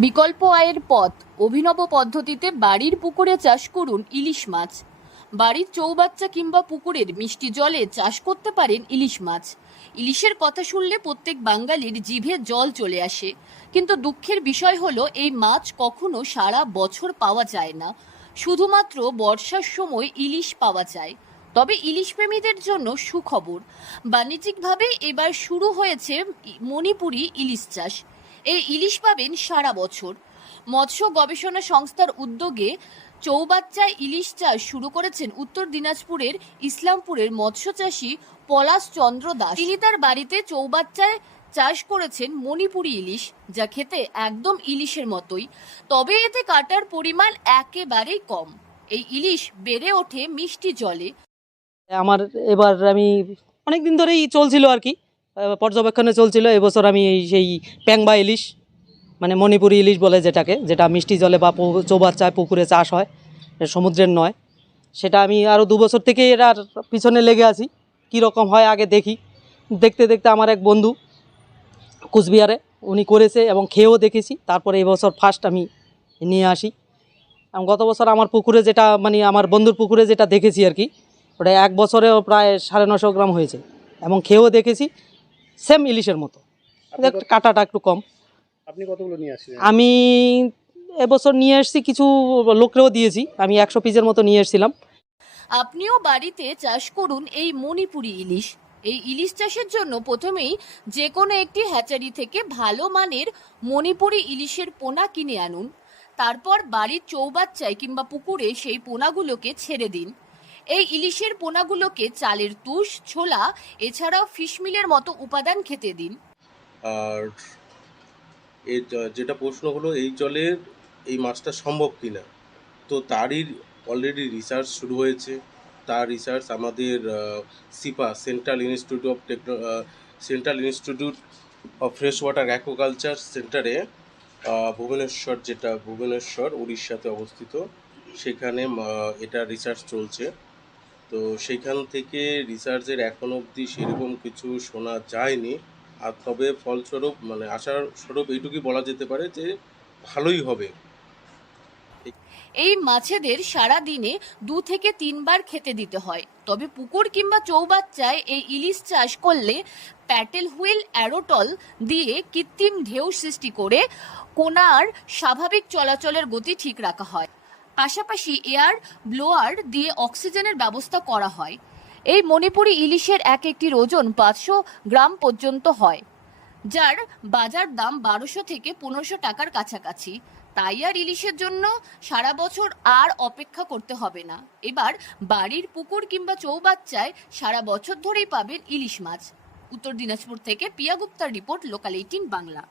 বিকল্প আয়ের পথ। অভিনব পদ্ধতিতে বাড়ির পুকুরে চাষ করুন ইলিশ মাছ। বাড়ির চৌবাচ্চা কিংবা পুকুরের মিষ্টি জলে চাষ করতে পারেন ইলিশ মাছ। ইলিশের কথা শুনলে প্রত্যেক বাঙালির জিভে জল চলে আসে, কিন্তু দুঃখের বিষয় হলো এই মাছ কখনো সারা বছর পাওয়া যায় না। শুধুমাত্র বর্ষার সময় ইলিশ পাওয়া যায়। তবে ইলিশ প্রেমীদের জন্য সুখবর, বাণিজ্যিকভাবে এবার শুরু হয়েছে মণিপুরি ইলিশ চাষ। এই ইলিশ পাবেন সারা বছর। মৎস্য গবেষণা সংস্থার উদ্যোগে চৌবাচ্চায় ইলিশ চাষ শুরু করেছেন উত্তর দিনাজপুরের ইসলামপুরের মৎস্য চাষী পলাশ চন্দ্র দাস। তিনি তার বাড়িতে চৌবাচ্চায় চাষ করেছেন মণিপুরি ইলিশ, যা খেতে একদম ইলিশের মতোই, তবে এতে কাটার পরিমাণ একেবারেই কম। এই ইলিশ বেড়ে ওঠে মিষ্টি জলে। আমার এবার আমি অনেক দিন ধরেই চলছিল আর কি, পর্যবেক্ষণে চলছিল। এবছর আমি সেই প্যাংবা ইলিশ, মানে মণিপুরি ইলিশ বলে যেটা মিষ্টি জলে বা চৌবাচ্চায় পুকুরে চাষ হয়, সমুদ্রের নয়, সেটা আমি আরও 2 বছর থেকে এটার পিছনে লেগে আছি। কী রকম হয় আগে দেখি। দেখতে দেখতে আমার এক বন্ধু কুচবিহারে উনি করেছে এবং খেয়েও দেখেছি। তারপরে এই বছর ফার্স্ট আমি নিয়ে আসি। এবং গত বছর আমার পুকুরে যেটা, মানে আমার বন্ধুর পুকুরে যেটা দেখেছি আর কি, ওটা 1 বছরেও প্রায় 950 গ্রাম হয়েছে এবং খেয়েও দেখেছি সেম ইলিশের মতো, কাটাটা একটু কম। আপনি কতগুলো নিয়ে আসলেন? আমি এবছর নিয়ে এসেছি, কিছু লোকরেও দিয়েছি। আমি 100 পিসের মতো নিয়ে এসেছিলাম। আপনিও বাড়িতে চাষ করুন এই মণিপুরি ইলিশ। এই ইলিশ চাষের জন্য প্রথমেই যে কোনো একটি হ্যাচারি থেকে ভালো মানের মণিপুরি ইলিশের পোনা কিনে আনুন। তারপর বাড়ির চৌবাচ্চায় কিংবা পুকুরে সেই পোনাগুলোকে ছেড়ে দিন। এই ইলিশের পোনাগুলোকে চালের তুষ, ছোলা এছাড়াও ফিশমিলের মতো উপাদান খেতে দিন। আর যেটা প্রশ্ন হলো, এই জলের এই মাছটা সম্ভব কিনা, তো তারই অলরেডি রিসার্চ শুরু হয়েছে। তার রিসার্চ আমাদের cepa central institute of fresh water aquaculture সেন্টারে, ভুবনেশ্বর উড়িষ্যাতে অবস্থিত, সেখানে এটা রিসার্চ চলছে। তো সেইখান থেকে রিসার্চের এখনো অবধি সেরকম কিছু শোনা যায়নি। আর তবে ফলস্বরূপ, মানে আশার স্বরূপ এইটুকুই বলা যেতে পারে যে ভালোই হবে। এই মাছেদের সারা দিনে 2 থেকে 3 বার খেতে দিতে হয়। তবে পুকুর কিংবা চৌবাচ্চায় এই ইলিশ চাষ করলে প্যাটেল হুইল অ্যারোটল দিয়ে কৃত্রিম ঢেউ সৃষ্টি করে কোনার স্বাভাবিক চলাচলের গতি ঠিক রাখা হয়। পাশাপাশি এয়ার ব্লোয়ার দিয়ে অক্সিজেনের ব্যবস্থা করা হয়। এই মণিপুরি ইলিশের একটির ওজন 500 গ্রাম পর্যন্ত হয়, যার বাজার দাম 1200 থেকে 1500 টাকার কাছাকাছি। তাই আর ইলিশের জন্য সারা বছর আর অপেক্ষা করতে হবে না। এবার বাড়ির পুকুর কিংবা চৌবাচ্চায় সারা বছর ধরেই পাবেন ইলিশ মাছ। উত্তর দিনাজপুর থেকে পিয়া গুপ্তার রিপোর্ট, লোকাল 18 বাংলা।